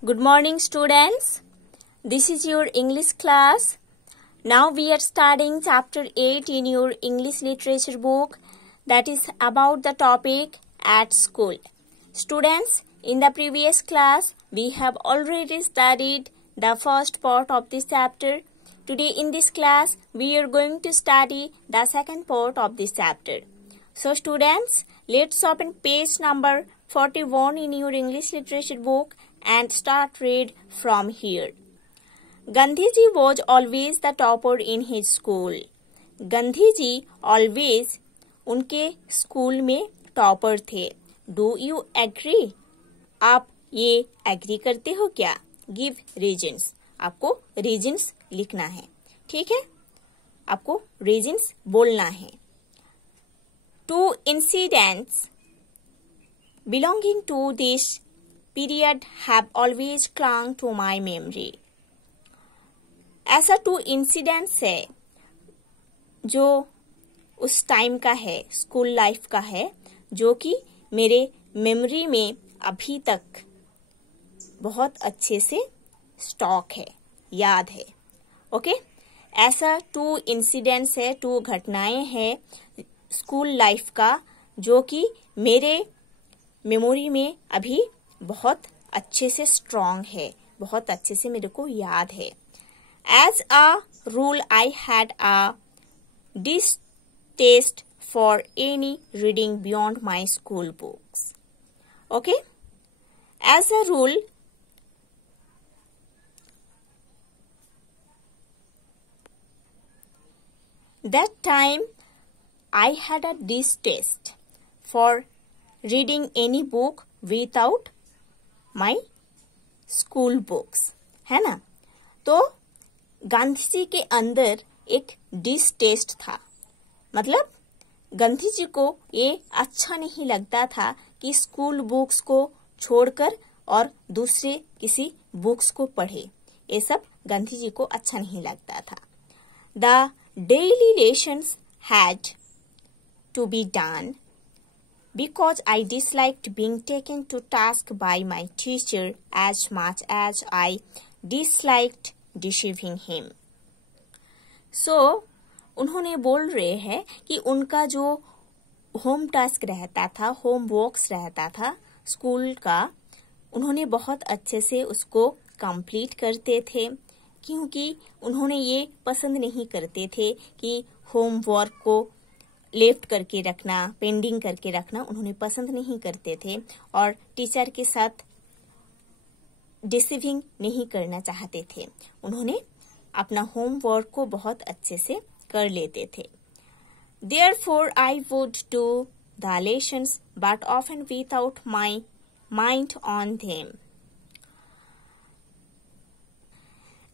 Good morning, students. This is your English class. Now we are studying chapter 8 in your English literature book, that is about the topic at school. Students, in the previous class, we have already studied the first part of this chapter. Today in this class, we are going to study the second part of this chapter. So students, let's open page number 41 in your English literature book and start read from here. Gandhiji was always the topper in his school. Gandhi ji always उनके school में topper थे. Do you agree? आप ये agree करते हो क्या? Give reasons. आपको reasons लिखना है, ठीक है? आपको reasons बोलना है. Two incidents belonging to this period have always clung to my memory. ऐसा 2 इंसिडेंट्स है जो उस टाइम का है, स्कूल लाइफ का है, जो कि मेरे मेमोरी में अभी तक बहुत अच्छे से स्टॉक है, याद है. ओके, ऐसा 2 इंसिडेंट्स है, 2 घटनाएं हैं स्कूल लाइफ का जो कि मेरे मेमोरी में अभी बहुत अच्छे से स्ट्रॉन्ग है, बहुत अच्छे से मेरे को याद है. As a rule, I had a distaste for any reading beyond my school books. Okay? As a rule, that time I had a distaste for reading any book without my school books. है ना? तो गांधी जी के अंदर एक distaste था. मतलब गांधी जी को ये अच्छा नहीं लगता था कि स्कूल बुक्स को छोड़कर और दूसरे किसी बुक्स को पढ़े. ये सब गांधी जी को अच्छा नहीं लगता था. The daily lessons had to be done because I disliked being taken to task by my teacher as much as I disliked deceiving him. So, उन्होंने बोल रहे हैं कि उनका जो होम टास्क रहता था, होम वर्क्स रहता था स्कूल का, उन्होंने बहुत अच्छे से उसको कंप्लीट करते थे, क्योंकि उन्होंने ये पसंद नहीं करते थे कि होम वर्क को लेफ्ट करके रखना, पेंडिंग करके रखना उन्होंने पसंद नहीं करते थे और टीचर के साथ डिसीविंग नहीं करना चाहते थे. उन्होंने अपना होमवर्क को बहुत अच्छे से कर लेते थे. Therefore, I would do the lessons, but often without my mind on them.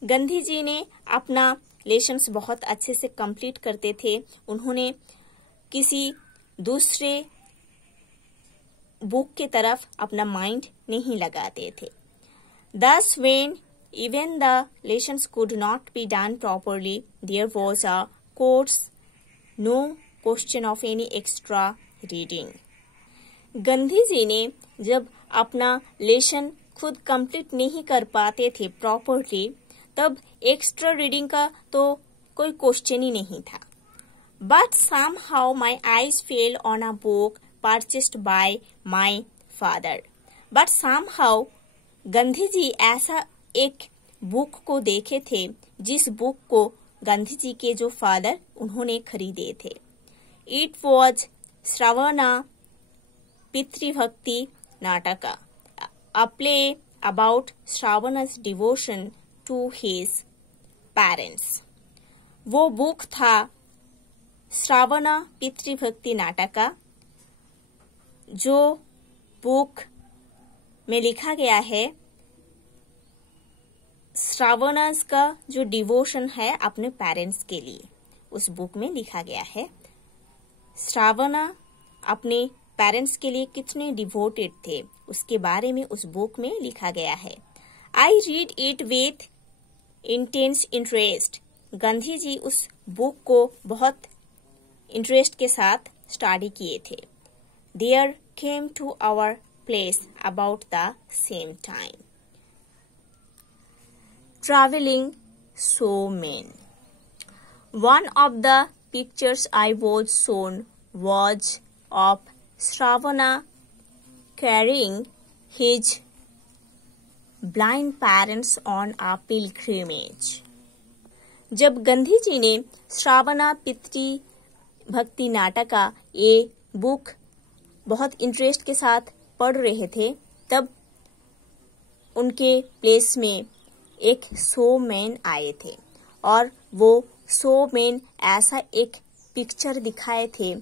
Gandhi ji ने अपना लेसन्स बहुत अच्छे से कंप्लीट करते थे. उन्होंने किसी दूसरे बुक की तरफ अपना माइंड नहीं लगाते थे. Thus, when even the lessons could not be done properly, there was a course, no question of any extra reading. Gandhi ji ने जब अपना लेसन खुद कंप्लीट नहीं कर पाते थे प्रॉपरली, तब एक्स्ट्रा रीडिंग का तो कोई क्वेश्चन ही नहीं था. But somehow my eyes fell on a book purchased by my father. But somehow Gandhi ji ऐसा एक बुक को देखे थे जिस बुक को गांधी जी के जो फादर उन्होंने खरीदे थे. It was श्रावणा पितृभक्ति नाटका, a play about Shravana's devotion to his parents. वो बुक था श्रावणा पितृभक्ति नाटका, जो बुक में लिखा गया है श्रावणास का जो डिवोशन है अपने पेरेंट्स के लिए. उस बुक में लिखा गया है श्रावणा अपने पेरेंट्स के लिए कितने डिवोटेड थे, उसके बारे में उस बुक में लिखा गया है. I read it with intense interest. Gandhi ji उस बुक को बहुत इंटरेस्ट के साथ स्टडी किए थे. There came to our place about the same time. traveling showmen. One of the pictures I was shown was of Shravana carrying his blind parents on a pilgrimage. जब गांधी जी ने श्रावणा पितृ भक्ति नाटक का ये बुक बहुत इंटरेस्ट के साथ पढ़ रहे थे, तब उनके प्लेस में एक शोमैन आए थे और वो शोमैन ऐसा एक पिक्चर दिखाए थे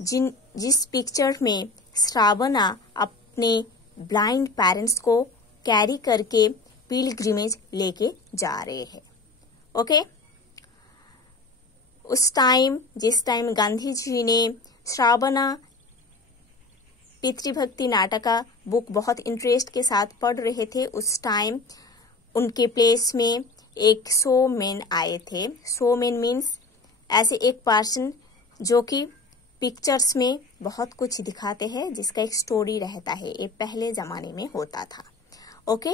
जिस पिक्चर में श्रावणा अपने ब्लाइंड पेरेंट्स को कैरी करके पिलग्रिमेज लेके जा रहे हैं. ओके जिस टाइम गांधी जी ने श्रावणा पितृभक्ति नाटक का बुक बहुत इंटरेस्ट के साथ पढ़ रहे थे, उस टाइम उनके प्लेस में एक शोमैन आए थे. शोमैन मीन्स ऐसे एक पर्सन जो कि पिक्चर्स में बहुत कुछ दिखाते हैं, जिसका एक स्टोरी रहता है. ये पहले जमाने में होता था. ओके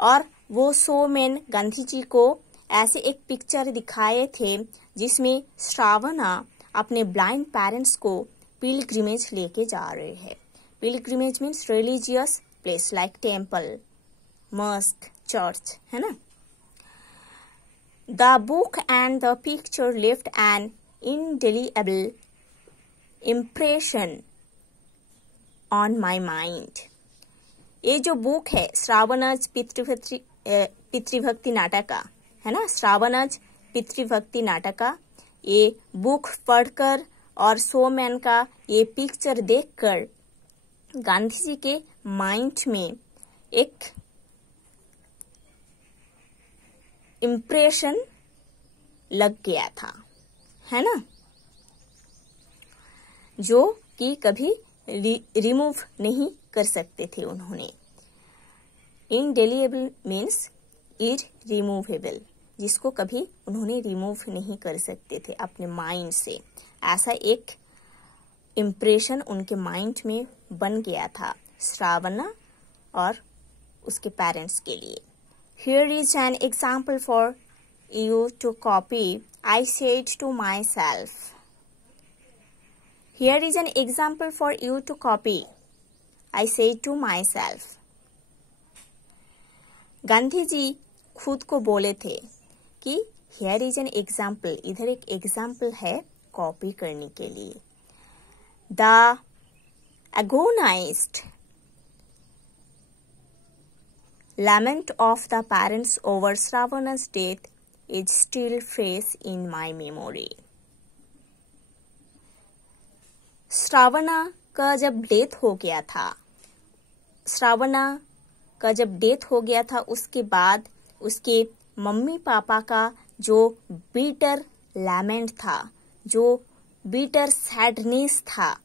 और वो शोमैन गांधी जी को ऐसे एक पिक्चर दिखाए थे जिसमें श्रावणा अपने ब्लाइंड पेरेंट्स को पिलग्रिमेज लेके जा रहे हैं. Pilgrimage means religious place like temple, Musk, church, है ना. The book and the picture left N indelible impression on my mind. ये जो बुक है श्रावणज पितृभक्ति नाटक का, है ना, श्रावणज पितृभक्ति नाटक का, ये बुक पढ़कर और शोमैन का ये पिक्चर देखकर गांधी जी के माइंड में एक इम्प्रेशन लग गया था, है ना, जो कि कभी रिमूव नहीं कर सकते थे उन्होंने. इनडेलिएबल मीन्स इररिमूवेबल, जिसको कभी उन्होंने रिमूव नहीं कर सकते थे अपने माइंड से. ऐसा एक इम्प्रेशन उनके माइंड में बन गया था श्रावणा और उसके पेरेंट्स के लिए. Here is an example for you to copy. I said to myself. Here is an example for you to copy. I said to myself. Gandhi ji खुद को बोले थे कि here is an example, इधर एक एग्जाम्पल है कॉपी करने के लिए. The agonized lament of the parents over Shravana's death is still fresh in my memory. Shravana का जब डेथ हो गया था, उसके बाद उसके मम्मी पापा का जो बीटर लैमेंट था, जो बीटर सैडनेस था,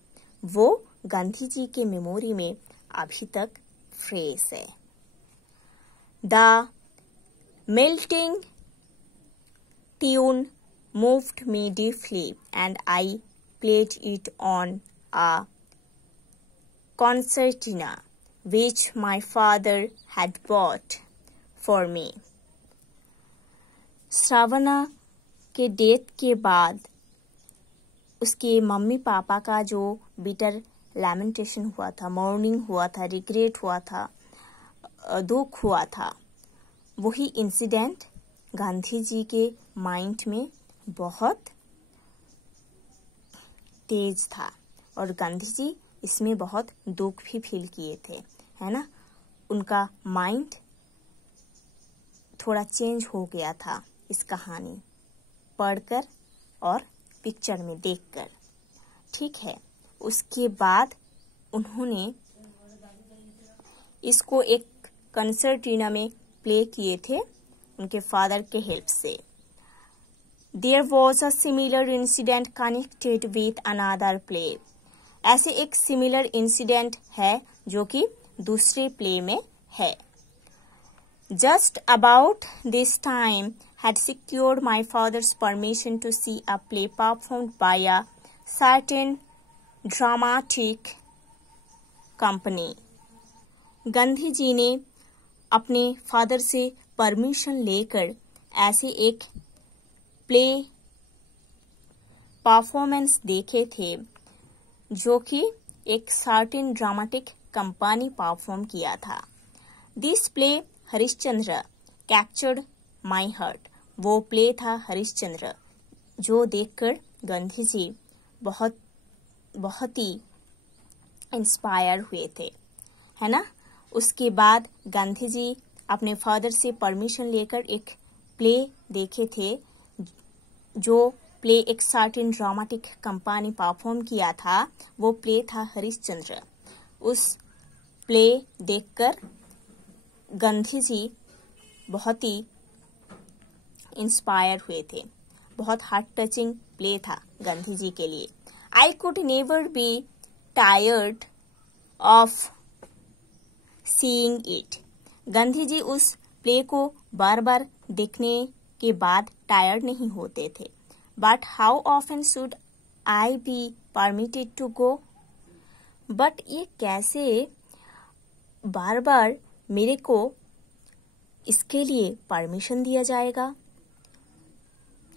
वो गांधी जी के मेमोरी में अभी तक फ्रेश है. The melting tune moved me deeply and I played it on a concertina which my father had bought for me. Shravana के डेथ के बाद उसके मम्मी पापा का जो बिटर लैमेंटेशन हुआ था, मॉर्निंग हुआ था, रिग्रेट हुआ था, दुख हुआ था, वही इंसिडेंट गांधी जी के माइंड में बहुत तेज था और गांधी जी इसमें बहुत दुख भी फील किए थे, है ना. उनका माइंड थोड़ा चेंज हो गया था इस कहानी पढ़कर और पिक्चर में देखकर. ठीक है, उसके बाद उन्होंने इसको एक कंसर्टिना में प्ले किए थे उनके फादर के हेल्प से. There was a similar incident connected with another play. ऐसे एक सिमिलर इंसिडेंट है जो कि दूसरे प्ले में है. Just about this time had secured my father's permission to see a play performed by a certain dramatic company. Gandhi ji ने अपने फादर से परमिशन लेकर ऐसे एक प्ले परफॉर्मेंस देखे थे जो कि एक सर्टेन ड्रामेटिक कंपनी परफॉर्म किया था। This play Harishchandra captured my heart. वो प्ले था हरिश्चंद्र जो देखकर गांधी जी बहुत ही इंस्पायर हुए थे, है ना। उसके बाद गांधी जी अपने फादर से परमिशन लेकर एक प्ले देखे थे जो प्ले एक सर्टेन ड्रामेटिक कंपनी परफॉर्म किया था। वो प्ले था हरिश्चंद्र। उस प्ले देखकर गांधी जी बहुत ही इंस्पायर हुए थे। बहुत हार्ट टचिंग प्ले था गांधी जी के लिए। I could never be tired of seeing it. Gandhi ji उस प्ले को बार बार देखने के बाद टायर्ड नहीं होते थे। But how often should I be permitted to go. But ये कैसे बार बार मेरे को इसके लिए परमिशन दिया जाएगा,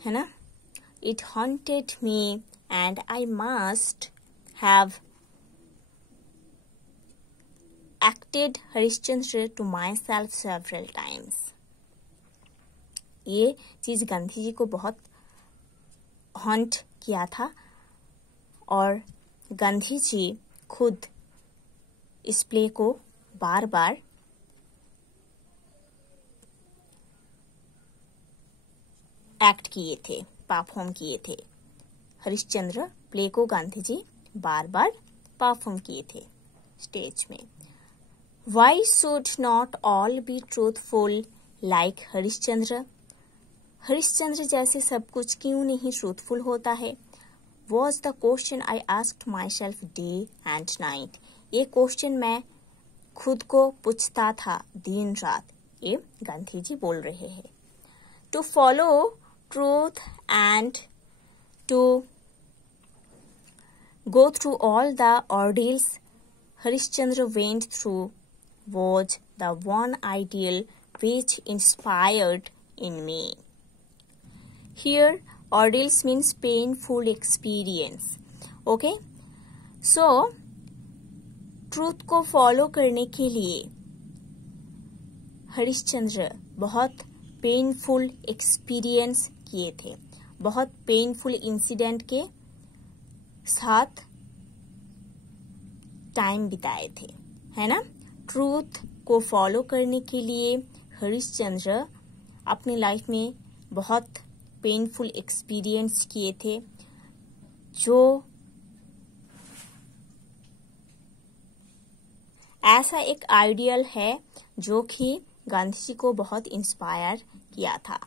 है ना। It haunted me and I must have acted Harishchandra to myself several times. ये चीज गांधी जी को बहुत हॉन्ट किया था और गांधी जी खुद इस प्ले को बार बार एक्ट किए थे, परफॉर्म किए थे। हरिश्चंद्र प्ले को गांधी जी बार बार परफॉर्म किए थे स्टेज में। Why should not all be truthful like Harishchandra. Harishchandra जैसे सब कुछ क्यों नहीं ट्रूथफुल होता है। Was the question I asked myself day and night। ये क्वेश्चन मैं खुद को पूछता था दिन रात। ये गांधी जी बोल रहे हैं। To follow truth and to go through all the ordeals Harishchandra went through was the one ideal which inspired in me. Here, ordeals means painful experience. Okay? So, truth को follow करने के लिए हरिश्चंद्र बहुत पेनफुल एक्सपीरियंस किए थे, बहुत painful incident के साथ टाइम बिताए थे, है ना। ट्रूथ को फॉलो करने के लिए हरिश्चंद्र अपनी लाइफ में बहुत पेनफुल एक्सपीरियंस किए थे जो ऐसा एक आइडियल है जो कि गांधी जी को बहुत इंस्पायर किया था।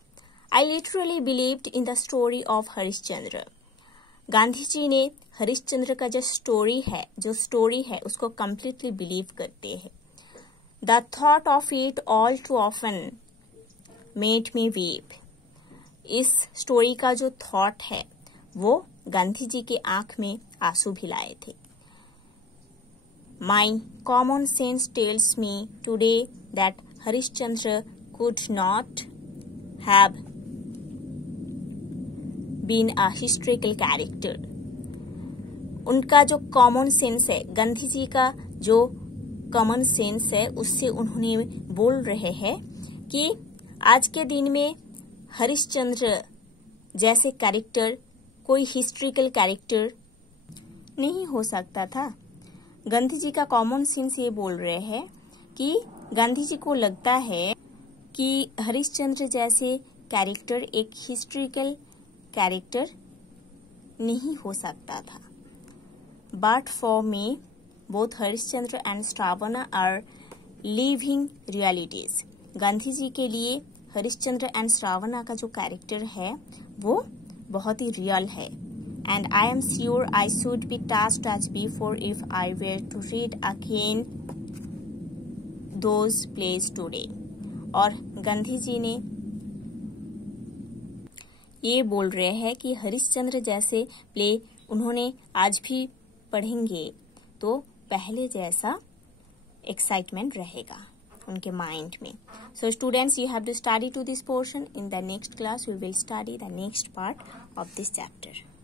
I literally believed in the story of Harishchandra. Gandhi ji ने हरिश्चंद्र का जो स्टोरी है उसको कम्प्लीटली बिलीव करते हैं। The thought of it all too often made me weep. इस स्टोरी का जो थॉट है वो गांधी जी के आंख में आंसू भी लाए थे। My common sense tells me today that Harishchandra could not have been a historical character। उनका जो कॉमन सेंस है, गांधी जी का जो कॉमन सेंस है, उससे उन्होंने बोल रहे हैं कि आज के दिन में हरिश्चंद्र जैसे कैरेक्टर कोई हिस्ट्रिकल कैरेक्टर नहीं हो सकता था। गांधी जी का कॉमन सेंस ये बोल रहे हैं कि गांधी जी को लगता है कि हरिश्चंद्र जैसे कैरेक्टर एक हिस्ट्रिकल कैरेक्टर नहीं हो सकता था। But for me both Harishchandra and Shravana are living realities. Gandhi ji के लिए हरिश्चंद्र एंड श्रावणा का जो कैरेक्टर है वो बहुत ही रियल है। And I am sure I should be touched as before if I were to read again those plays today. और गांधी जी ने ये बोल रहे हैं कि हरिश्चंद्र जैसे प्ले उन्होंने आज भी पढ़ेंगे तो पहले जैसा एक्साइटमेंट रहेगा। उनके माइंड में. So students, you have to study to this portion. In the next class we will study the next part of this chapter.